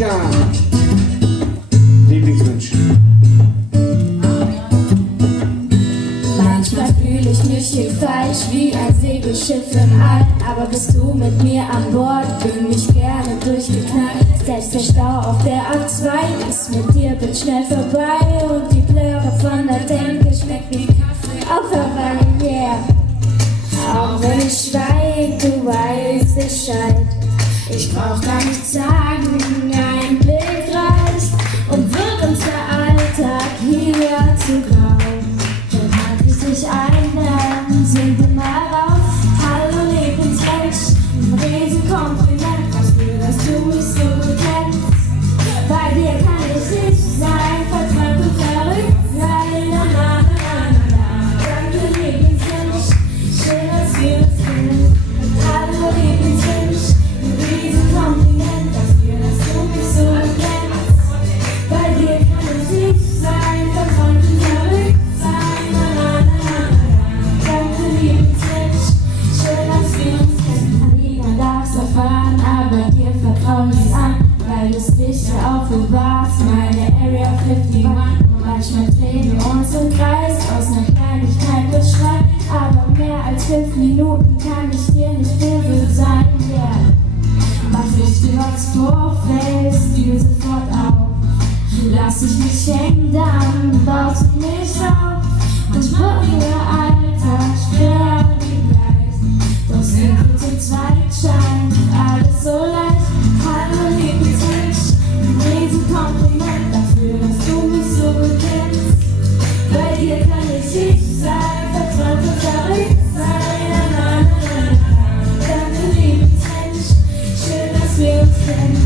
Tja, Lieblingswunsch. Manchmal fühle ich mich hier falsch wie ein Segelschiff im All. Aber bist du mit mir an Bord, bin ich gerne durchgeknallt. Selbst der Stau auf der A2 ist mit dir bin schnell vorbei. Und die Blöre von der Denke schmeckt wie Kaffee auf Hawaii, yeah. Auch wenn ich schweig, du weißt Bescheid. Ich brauch gar nichts sagen, ein Blick reicht. Und wird uns der Alltag hier zu grau. Dann halt ich dich ein, sing dir mal raus. Hallo Lieblingsmensch, ein Riesenkompliment dafür, dass du mich so gut kennst. Bei dir kann ich nicht sein, verträumt und verrückt sein. Na, na, na, na, na. Danke Lieblingsmensch, schön, dass wir uns kennen. Hallo Lieblingsmensch, ein Riesenkompliment dafür, dass du mich so gut kennst. Bei dir kann ich nicht sein, verträumt und verrückt sein. Na, na, na, na, na. Danke Lieblingsmensch, schön, dass wir uns kennen. Niemand darf's erfahren, aber dir vertrau ich an. Weil es dich ja auch bewahrst, meine Area 51. Manchmal drehen wir uns im Kreis, aus einer Kleinigkeit wird Streit. Aber mehr als 5 Minuten kann ich dir nicht böse sein, yeah. Mach ich dir was vor, fällst du sofort auf. Lass ich mich hängen, dann baust du mich auf. Und wird der Alltag schwer wie Geist. Doch sind wir zu zweit, scheint alles so leicht. Hallo Lieblingsmensch, ein Riesenkompliment dafür, dass du mich so gut kennst. Bei dir kann ich nicht sein, verträumt und verrückt sein. Na, na, na, na, na. Danke Lieblingsmensch, schön, dass wir uns kennen.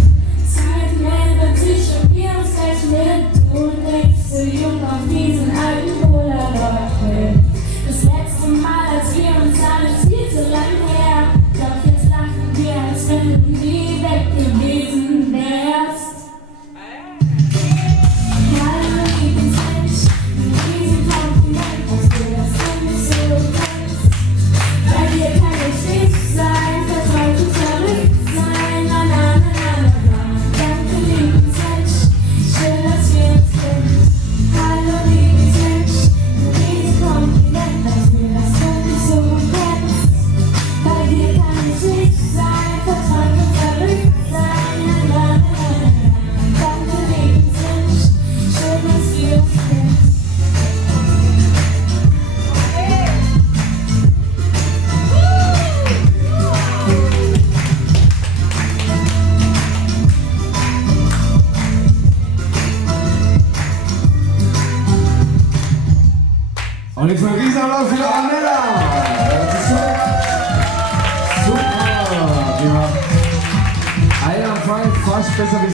Zeit ändert sich und wir uns gleich mit. Du denkst so jung auf diesen alten Polaroid-Film. Das letzte Mal, als wir uns sahen, ist viel zu lang her. Doch jetzt lachen wir, als wenn du nie weg gewesen wärst. Hallo Lieblingsmensch, ein Riesenkompliment dafür, dass du mich so kennst. Bei dir kann ich nicht sein, verträumt und verrückt sein. Na, na, na, na, na, na. Danke Lieblingsmensch, schön, dass wir uns kennen. Hallo Lieblingsmensch, ein Riesenkompliment dafür, dass du mich so kennst. Bei dir kann ich nicht sein, verträumt und verrückt sein. Na, na, na, na, na. Danke Lieblingsmensch, schön, dass wir uns kennen. Und jetzt ein Riesenapplaus für Ornella. Das ist super. Ja. Einwandfrei, fast besser wie